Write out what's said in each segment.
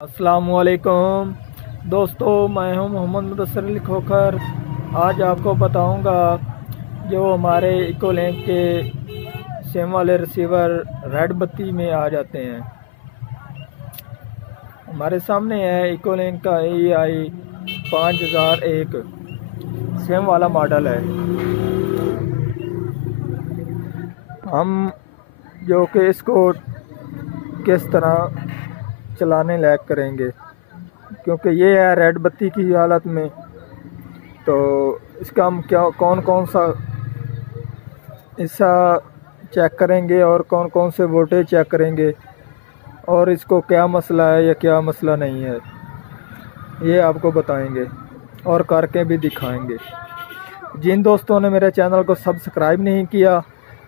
अस्सलामुअलैकुम दोस्तों, मैं हूं मोहम्मद मुदस्सिर अली खोखर। आज आपको बताऊंगा जो हमारे इकोलिंक के सिम वाले रिसीवर रेड बत्ती में आ जाते हैं। हमारे सामने है इकोलिंक का AEI 5001 सिम वाला मॉडल है। हम जो कि इसको किस तरह चलाने लायक करेंगे, क्योंकि ये है रेड बत्ती की हालत में, तो इसका हम क्या कौन कौन सा हिस्सा चेक करेंगे और कौन कौन से वोल्टेज चेक करेंगे और इसको क्या मसला है या क्या मसला नहीं है, ये आपको बताएंगे और करके भी दिखाएंगे। जिन दोस्तों ने मेरे चैनल को सब्सक्राइब नहीं किया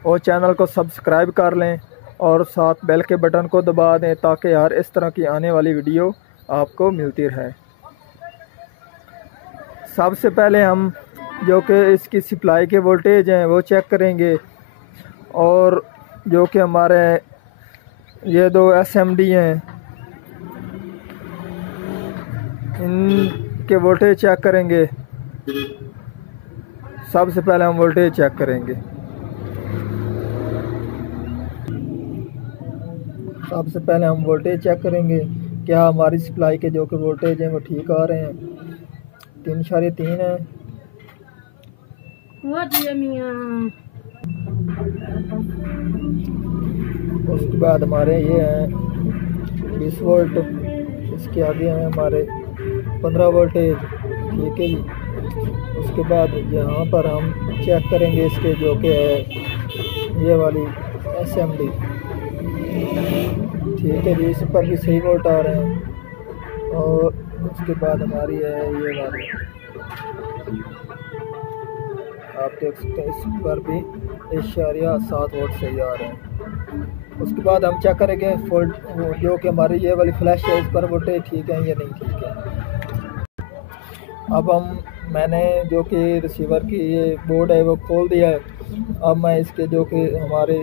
वो चैनल को सब्सक्राइब कर लें और साथ बेल के बटन को दबा दें ताकि यार इस तरह की आने वाली वीडियो आपको मिलती रहे। सबसे पहले हम जो कि इसकी सप्लाई के वोल्टेज हैं वो चेक करेंगे, और जो कि हमारे ये दो SMD हैं इनके वोल्टेज चेक करेंगे। सबसे पहले हम वोल्टेज चेक करेंगे। सबसे पहले हम वोल्टेज चेक करेंगे क्या हमारी सप्लाई के जो कि वोल्टेज हैं वो ठीक आ रहे हैं। 3.3 है। उसके बाद हमारे ये हैं 20 वोल्ट। इसके आगे हैं हमारे 15 वोल्टेज। ठीक है जी। उसके बाद यहाँ पर हम चेक करेंगे इसके जो कि है ये वाली SMD। ठीक है जी, इस पर भी सही वोल्ट आ रहे हैं। और उसके बाद हमारी है ये वाली, आप देख सकते हैं इस पर भी 1.7 वोल्ट सही आ रहे हैं। उसके बाद हम चेक करेंगे जो कि हमारी ये वाली फ्लैश है, इस पर वोल्टेज ठीक है या नहीं ठीक है। अब मैंने जो कि रिसीवर की ये बोर्ड है वो खोल दिया है। अब मैं इसके जो कि हमारे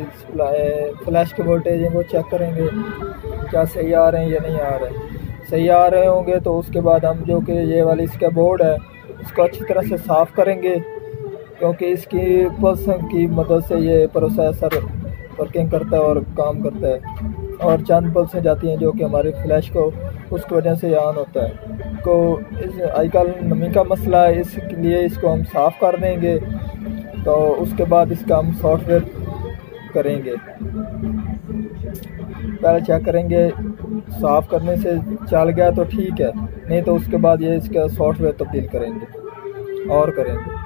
फ्लैश के वोल्टेज हैं वो चेक करेंगे क्या सही आ रहे हैं या नहीं आ रहे हैं। सही आ रहे होंगे तो उसके बाद हम जो कि ये वाली इसका बोर्ड है इसको अच्छी तरह से साफ़ करेंगे, क्योंकि इसकी पल्स की मदद से ये प्रोसेसर वर्किंग करता है और काम करता है, और चंद पल्सें जाती हैं जो कि हमारी फ्लैश को उसकी वजह से ऑन होता है। तो इस आजकल नमी का मसला है, इसलिए इसको हम साफ़ कर देंगे। तो उसके बाद इसका हम सॉफ्टवेयर करेंगे। पहले चेक करेंगे साफ़ करने से चल गया तो ठीक है, नहीं तो उसके बाद ये इसका सॉफ्टवेयर तब्दील करेंगे और करेंगे।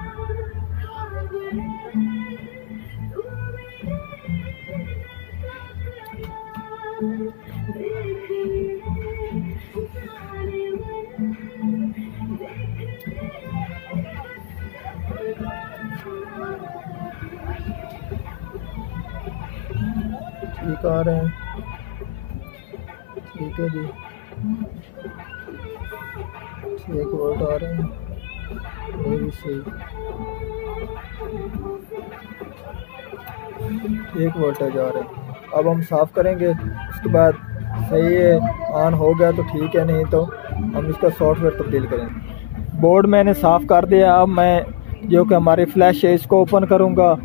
ठीक आ रहे हैं। ठीक है जी, 1 वोल्ट आ रहे हैं, ये भी सही। 1 वोल्टेज आ रहे हैं। अब हम साफ़ करेंगे। उसके बाद सही है ऑन हो गया तो ठीक है, नहीं तो हम इसका सॉफ्टवेयर तब्दील करेंगे। बोर्ड मैंने साफ़ कर दिया। अब मैं जो कि हमारी फ्लैश है इसको ओपन करूँगा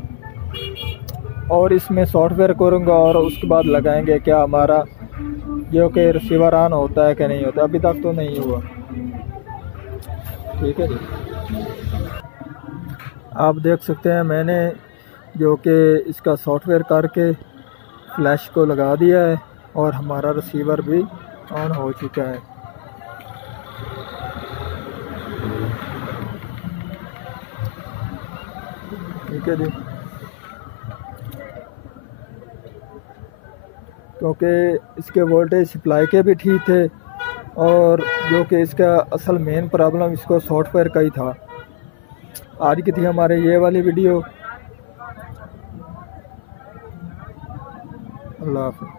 और इसमें सॉफ्टवेयर करूँगा, और उसके बाद लगाएंगे क्या हमारा जो कि रिसीवर ऑन होता है कि नहीं होता। अभी तक तो नहीं हुआ। ठीक है जी, आप देख सकते हैं मैंने जो कि इसका सॉफ्टवेयर करके फ्लैश को लगा दिया है और हमारा रिसीवर भी ऑन हो चुका है। ठीक है जी, क्योंकि इसके वोल्टेज सप्लाई के भी ठीक थे, और जो कि इसका असल मेन प्रॉब्लम इसको सॉफ्टवेयर का ही था। आज की थी हमारे ये वाली वीडियो। अल्लाह हाफ़िज़।